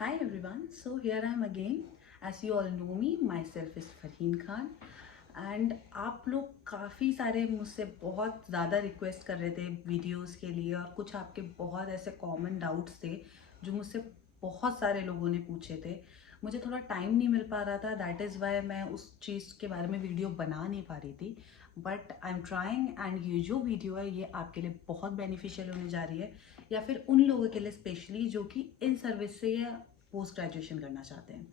Hi everyone, so here I am again. As you all know me, myself is Farheen Khan and आप लोग काफ़ी सारे मुझसे बहुत ज़्यादा रिक्वेस्ट कर रहे थे वीडियोस के लिए और कुछ आपके बहुत ऐसे कॉमन डाउट्स थे जो मुझसे बहुत सारे लोगों ने पूछे थे। मुझे थोड़ा टाइम नहीं मिल पा रहा था, दैट इज़ वाई मैं उस चीज़ के बारे में वीडियो बना नहीं पा रही थी, but I am trying and ये जो वीडियो है ये आपके लिए बहुत बेनिफिशियल होने जा रही है, या फिर उन लोगों के लिए स्पेशली जो कि इन सर्विस से या पोस्ट ग्रेजुएशन करना चाहते हैं।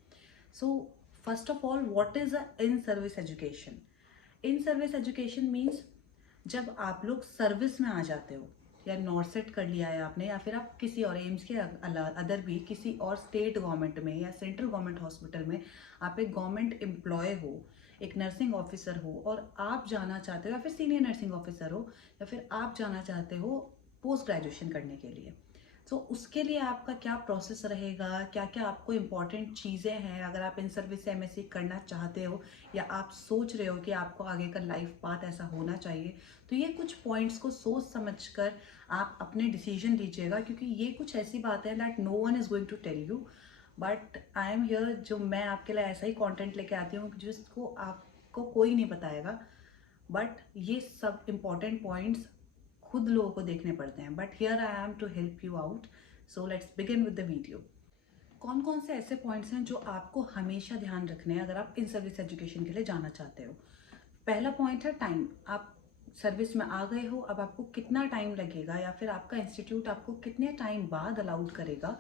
So first of all, what is a in service education? In service education means जब आप लोग सर्विस में आ जाते हो, या नॉर्थ सेट कर लिया है आपने, या फिर आप किसी और एम्स के अदर भी किसी और स्टेट गवर्नमेंट में या सेंट्रल गवर्नमेंट हॉस्पिटल में आप एक गवर्नमेंट एम्प्लॉय हो, एक नर्सिंग ऑफिसर हो और आप जाना चाहते हो, या फिर सीनियर नर्सिंग ऑफिसर हो, या फिर आप जाना चाहते हो पोस्ट ग्रेजुएशन करने के लिए। सो उसके लिए आपका क्या प्रोसेस रहेगा, क्या क्या आपको इम्पॉर्टेंट चीज़ें हैं अगर आप इन सर्विस से एमएससी करना चाहते हो, या आप सोच रहे हो कि आपको आगे का लाइफ पाथ ऐसा होना चाहिए, तो ये कुछ पॉइंट्स को सोच समझ कर आप अपने डिसीजन लीजिएगा, क्योंकि ये कुछ ऐसी बात है that no one is going to tell you, but I am here. जो मैं आपके लिए ऐसा ही कंटेंट लेके आती हूँ जिसको आपको कोई नहीं बताएगा, बट ये सब इम्पॉर्टेंट पॉइंट्स खुद लोगों को देखने पड़ते हैं, but here I am to help you out. So let's begin with the video. कौन कौन से ऐसे पॉइंट्स हैं जो आपको हमेशा ध्यान रखने हैं अगर आप इन सर्विस एजुकेशन के लिए जाना चाहते हो? पहला पॉइंट है टाइम। आप सर्विस में आ गए हो, अब आपको कितना टाइम लगेगा, या फिर आपका इंस्टीट्यूट आपको कितने टाइम बाद अलाउड करेगा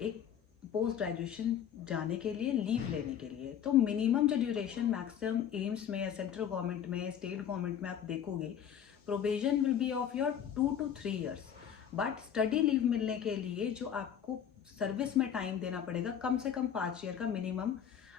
एक पोस्ट ग्रेजुएशन जाने के लिए, लीव लेने के लिए। तो मिनिमम जो ड्यूरेशन मैक्सिमम एम्स में या सेंट्रल गवर्नमेंट में, स्टेट गवर्नमेंट में आप देखोगे, probation will be of your 2 to 3 years। But study leave मिलने के लिए जो आपको सर्विस में टाइम देना पड़ेगा, कम से कम 5 ईयर का मिनिमम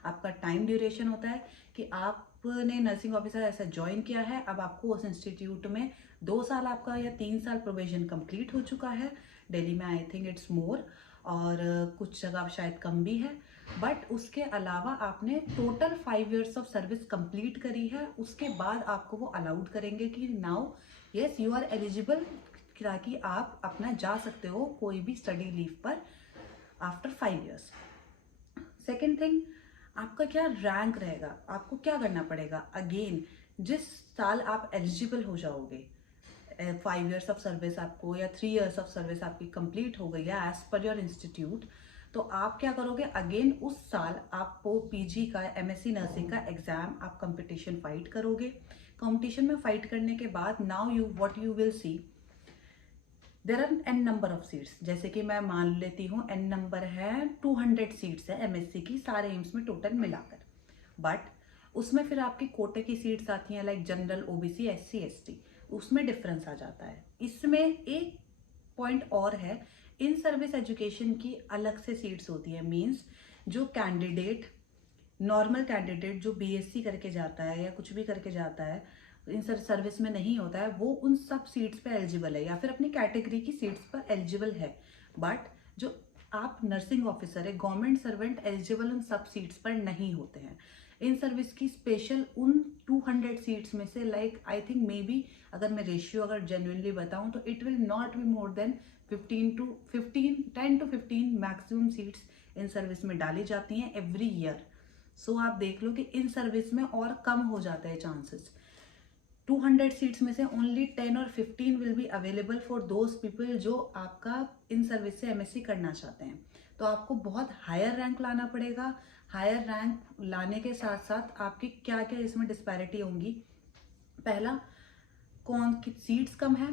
आपका टाइम ड्यूरेशन होता है। कि आपने नर्सिंग ऑफिसर ऐसा ज्वाइन किया है, अब आपको उस इंस्टीट्यूट में 2 साल आपका या 3 साल प्रोबेशन कंप्लीट हो चुका है। दिल्ली में आई थिंक इट्स मोर, और कुछ जगह शायद कम भी है। बट उसके अलावा आपने total 5 years of service complete करी है, उसके बाद आपको वो अलाउड करेंगे कि now yes you are eligible, ताकि आप अपना जा सकते हो कोई भी स्टडी लीव पर आफ्टर 5 ईयर्स। सेकेंड थिंग, आपका क्या रैंक रहेगा, आपको क्या करना पड़ेगा। अगेन, जिस साल आप एलिजिबल हो जाओगे, 5 ईयर्स ऑफ सर्विस आपको या 3 ईयर्स ऑफ सर्विस आपकी कंप्लीट हो गई है एज पर योर इंस्टीट्यूट, तो आप क्या करोगे, अगेन उस साल आपको पीजी का, एमएससी नर्सिंग का एग्जाम, आप कंपटीशन फाइट करोगे। कंपटीशन में फाइट करने के बाद now you what you will see, there are an number of seats. जैसे कि मैं मान लेती हूँ एन नंबर है, 200 सीट्स है एमएससी की सारे एम्स में टोटल मिलाकर। बट उसमें फिर आपकी कोटे की सीट्स आती हैं, like general, OBC, SC, ST, उसमें डिफरेंस आ जाता है। इसमें एक पॉइंट और है, इन सर्विस एजुकेशन की अलग से सीट्स होती है। मीन्स जो कैंडिडेट, नॉर्मल कैंडिडेट जो बीएससी करके जाता है या कुछ भी करके जाता है, इन सर्विस में नहीं होता है, वो उन सब सीट्स पे एलिजिबल है, या फिर अपनी कैटेगरी की सीट्स पर एलिजिबल है। बट जो आप नर्सिंग ऑफिसर है, गवर्नमेंट सर्वेंट, एलिजिबल उन सब सीट्स पर नहीं होते हैं। इन सर्विस की स्पेशल उन 200 सीट्स में से, like I think may be, अगर मैं रेशियो अगर जेन्युइनली बताऊं तो it will not be more than 10 to 15 maximum seats in service में डाली जाती हैं एवरी ईयर। सो आप देख लो कि इन सर्विस में और कम हो जाते हैं चांसेस। 200 सीट्स में से ओनली 10 और 15 will be available for those people जो आपका इन सर्विस से एमएससी करना चाहते हैं। तो आपको बहुत हायर रैंक लाना पड़ेगा। हायर रैंक लाने के साथ साथ आपकी क्या क्या इसमें डिस्पैरिटी होंगी। पहला, कौन की सीट्स कम है।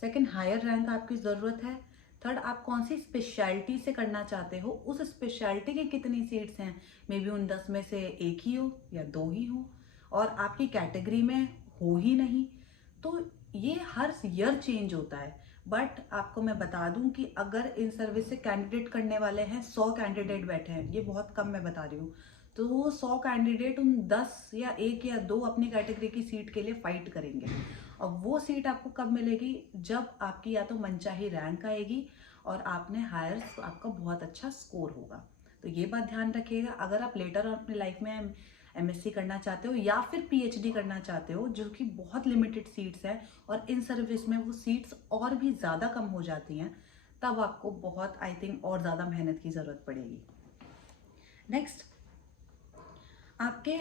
सेकंड, हायर रैंक आपकी ज़रूरत है। थर्ड, आप कौन सी स्पेशलिटी से करना चाहते हो, उस स्पेशलिटी की कितनी सीट्स हैं। मे बी उन 10 में से एक ही हो या दो ही हो, और आपकी कैटेगरी में हो ही नहीं। तो ये हर ईयर चेंज होता है। बट आपको मैं बता दूं कि अगर इन सर्विस से कैंडिडेट करने वाले हैं, 100 कैंडिडेट बैठे हैं, ये बहुत कम मैं बता रही हूँ, तो वो 100 कैंडिडेट उन 10 या एक या दो अपनी कैटेगरी की सीट के लिए फाइट करेंगे। और वो सीट आपको कब मिलेगी, जब आपकी या तो मनचाही रैंक आएगी और आपने हायर, आपका बहुत अच्छा स्कोर होगा। तो ये बात ध्यान रखिएगा। अगर आप लेटर अपनी लाइफ में एमएससी करना चाहते हो या फिर पीएचडी करना चाहते हो, जो कि बहुत लिमिटेड सीट्स हैं और इन सर्विस में वो सीट्स और भी ज़्यादा कम हो जाती हैं, तब आपको बहुत आई थिंक और ज़्यादा मेहनत की ज़रूरत पड़ेगी। नेक्स्ट, आपके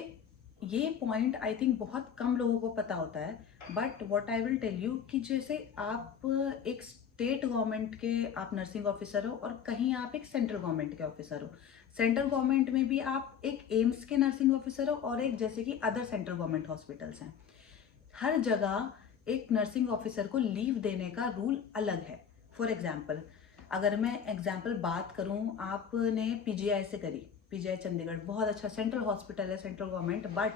ये पॉइंट आई थिंक बहुत कम लोगों को पता होता है, but what I will tell you कि जैसे आप एक स्टेट गवर्नमेंट के आप नर्सिंग ऑफिसर हो और कहीं आप एक सेंट्रल गवर्नमेंट के ऑफिसर हो। सेंट्रल गवर्नमेंट में भी आप एक एम्स के नर्सिंग ऑफिसर हो और एक जैसे कि अदर सेंट्रल गवर्नमेंट हॉस्पिटल्स हैं। हर जगह एक नर्सिंग ऑफिसर को लीव देने का रूल अलग है। फॉर एग्जाम्पल, अगर मैं एग्जाम्पल बात करूं, आपने पीजीआई से करी, पीजीआई चंडीगढ़ बहुत अच्छा सेंट्रल हॉस्पिटल है, सेंट्रल गवर्नमेंट, बट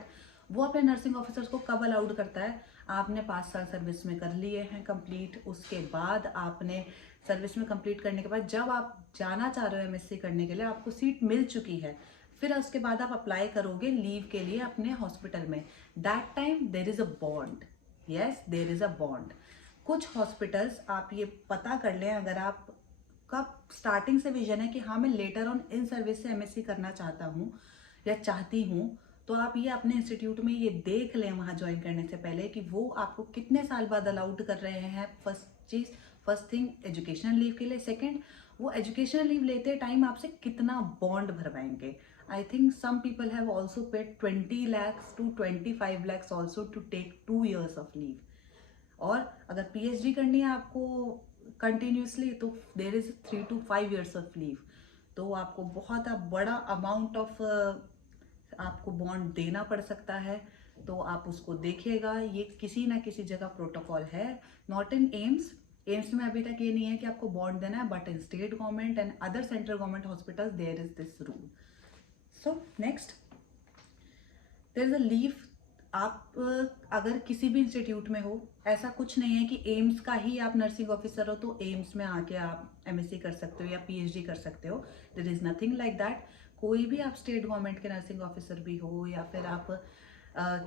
वो अपने नर्सिंग ऑफिसर्स को कब अलाउड करता है? आपने 5 साल सर्विस में कर लिए हैं कंप्लीट, उसके बाद आपने सर्विस में कंप्लीट करने के बाद जब आप जाना चाह रहे हो एमएससी करने के लिए, आपको सीट मिल चुकी है, फिर उसके बाद आप अप्लाई करोगे लीव के लिए अपने हॉस्पिटल में। That time there is a bond, yes there is a bond. कुछ हॉस्पिटल्स आप ये पता कर लें, अगर आप का स्टार्टिंग से विजन है कि हाँ मैं लेटर ऑन इन सर्विस से एमएससी करना चाहता हूँ या चाहती हूँ, तो आप ये अपने इंस्टीट्यूट में ये देख लें वहाँ ज्वाइन करने से पहले कि वो आपको कितने साल बाद अलाउड कर रहे हैं। फर्स्ट थिंग एजुकेशनल लीव के लिए, सेकंड वो एजुकेशनल लीव लेते टाइम आपसे कितना बॉन्ड भरवाएंगे। I think some people have also paid 20 lakhs to 25 lakhs also to take 2 years of leave. और अगर पीएचडी करनी है आपको कंटिन्यूसली, तो there is 3 to 5 years of leave. तो आपको बहुत बड़ा अमाउंट ऑफ आपको बॉन्ड देना पड़ सकता है। तो आप उसको देखिएगा, ये किसी ना किसी जगह प्रोटोकॉल है। नॉट इन एम्स, एम्स में अभी तक ये नहीं है कि आपको बॉन्ड देना है, but in state government and other central government hospitals there is this rule. So next, there is a leave. आप अगर किसी भी इंस्टीट्यूट में हो, ऐसा कुछ नहीं है कि एम्स का ही आप नर्सिंग ऑफिसर हो तो एम्स में आके आप एमएससी कर सकते हो या पीएचडी कर सकते हो। There is nothing like that. कोई भी आप स्टेट गवर्नमेंट के नर्सिंग ऑफिसर भी हो या फिर आप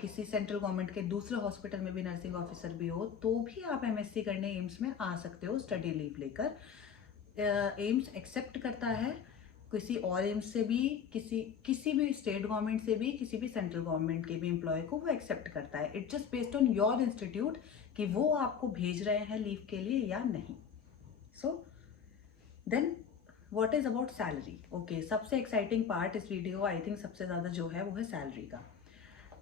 किसी सेंट्रल गवर्नमेंट के दूसरे हॉस्पिटल में भी नर्सिंग ऑफिसर भी हो, तो भी आप एमएससी करने एम्स में आ सकते हो स्टडी लीव लेकर। एम्स एक्सेप्ट करता है किसी और एम्स से भी, किसी भी स्टेट गवर्नमेंट से भी, किसी भी सेंट्रल गवर्नमेंट के भी एम्प्लॉय को वो एक्सेप्ट करता है। It just based on your institute कि वो आपको भेज रहे हैं लीव के लिए या नहीं। So then what is about salary? Okay, सबसे एक्साइटिंग पार्ट इस वीडियो आई थिंक सबसे ज़्यादा जो है वो है सैलरी का।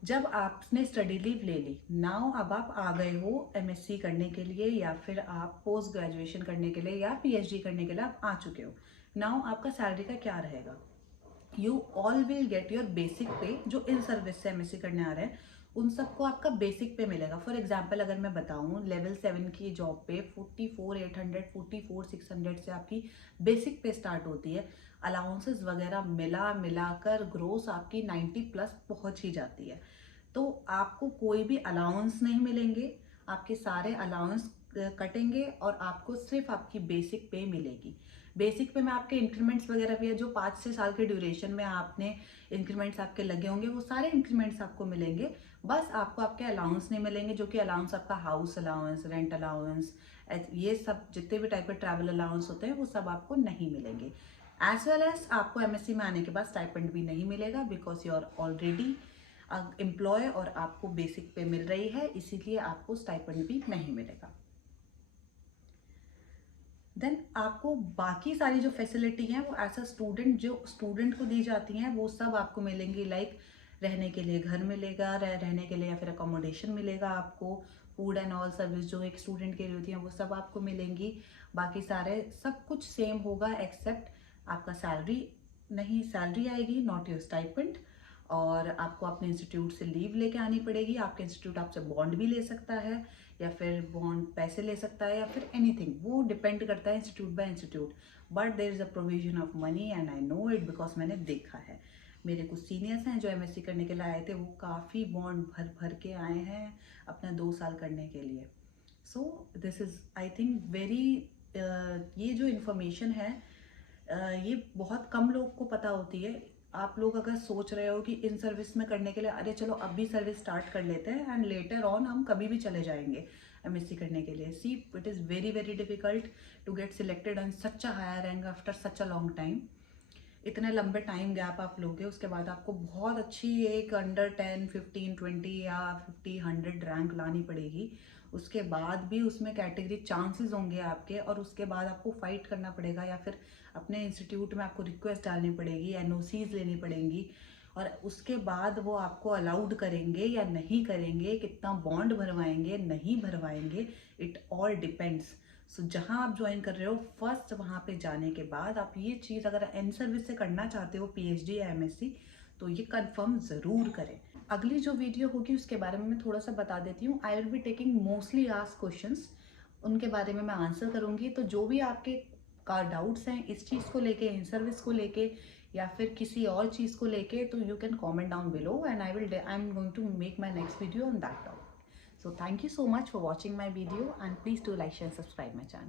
जब आपने स्टडी लीव ले ली, नाउ अब आप आ गए हो एमएससी करने के लिए या फिर आप पोस्ट ग्रेजुएशन करने के लिए या पीएचडी करने के लिए आप आ चुके हो। नाउ आपका सैलरी का क्या रहेगा? You all will get your basic पे। जो इन सर्विस से एमएससी करने आ रहे हैं उन सबको आपका बेसिक पे मिलेगा। फॉर एग्जाम्पल अगर मैं बताऊं, लेवल 7 की जॉब पे 44,800 44,600 से आपकी बेसिक पे स्टार्ट होती है। अलाउंसेस वगैरह मिलाकर ग्रोस आपकी 90+ पहुंच ही जाती है। तो आपको कोई भी अलाउंस नहीं मिलेंगे, आपके सारे अलाउंस कटेंगे और आपको सिर्फ आपकी बेसिक पे मिलेगी। बेसिक पे में आपके इंक्रीमेंट्स वगैरह भी है, जो 5 से 6 साल के ड्यूरेशन में आपने इंक्रीमेंट्स आपके लगे होंगे, वो सारे इंक्रीमेंट्स आपको मिलेंगे। बस आपको आपके अलाउंस नहीं मिलेंगे, जो कि अलाउंस आपका हाउस अलाउंस, रेंट अलाउंस, ये सब जितने भी टाइप के ट्रैवल अलाउंस होते हैं वो सब आपको नहीं मिलेंगे। एज वेल एज आपको एमएससी में आने के बाद स्टाइपेंड भी नहीं मिलेगा, because you are already employ और आपको बेसिक पे मिल रही है, इसीलिए आपको स्टाइपेंड भी नहीं मिलेगा। देन आपको बाकी सारी जो फैसिलिटी हैं वो एज अ स्टूडेंट जो स्टूडेंट को दी जाती हैं वो सब आपको मिलेंगी। लाइक रहने के लिए घर मिलेगा, रहने के लिए या फिर अकोमोडेशन मिलेगा आपको, फूड एंड ऑल सर्विस जो एक स्टूडेंट के लिए होती हैं वो सब आपको मिलेंगी। बाकी सारे सब कुछ सेम होगा, एक्सेप्ट आपका सैलरी नहीं, सैलरी आएगी नॉट योर स्टाइपेंड। और आपको अपने इंस्टीट्यूट से लीव लेके आनी पड़ेगी। आपके इंस्टीट्यूट आपसे बॉन्ड भी ले सकता है या फिर बॉन्ड पैसे ले सकता है या फिर एनीथिंग, वो डिपेंड करता है institute by institute. But there is a provision of money and I know it because मैंने देखा है। मेरे कुछ सीनियर्स हैं जो एमएससी करने के लिए आए थे, वो काफ़ी बॉन्ड भर भर के आए हैं अपना 2 साल करने के लिए। So this is I think very, ये जो इन्फॉर्मेशन है ये बहुत कम लोग को पता होती है। आप लोग अगर सोच रहे हो कि इन सर्विस में करने के लिए अरे चलो अभी सर्विस स्टार्ट कर लेते हैं एंड लेटर ऑन हम कभी भी चले जाएंगे एमएससी करने के लिए, see it is very very difficult to get selected on such a higher rank after such a long time. इतने लंबे टाइम गैप आप लोगे, उसके बाद आपको बहुत अच्छी एक अंडर 10, 15, 20 या 50, 100 रैंक लानी पड़ेगी। उसके बाद भी उसमें कैटेगरी चांसेस होंगे आपके, और उसके बाद आपको फाइट करना पड़ेगा, या फिर अपने इंस्टीट्यूट में आपको रिक्वेस्ट डालनी पड़ेगी, एनओसीज लेनी पड़ेंगी, और उसके बाद वो आपको अलाउड करेंगे या नहीं करेंगे, कितना बॉन्ड भरवाएंगे नहीं भरवाएंगे, इट ऑल डिपेंड्स। सो जहाँ आप ज्वाइन कर रहे हो फर्स्ट, वहाँ पे जाने के बाद आप ये चीज़ अगर एन सर्विस से करना चाहते हो पीएचडी या एमएससी, तो ये कंफर्म ज़रूर करें। अगली जो वीडियो होगी उसके बारे में मैं थोड़ा सा बता देती हूँ। I will be taking mostly asked questions, उनके बारे में मैं आंसर करूँगी। तो जो भी आपके का डाउट्स हैं इस चीज़ को लेके, इन सर्विस को लेके, या फिर किसी और चीज़ को लेके, तो you can comment down below and I am going to make my next video on that topic. So thank you so much for watching my video, and please do like, share, subscribe my channel.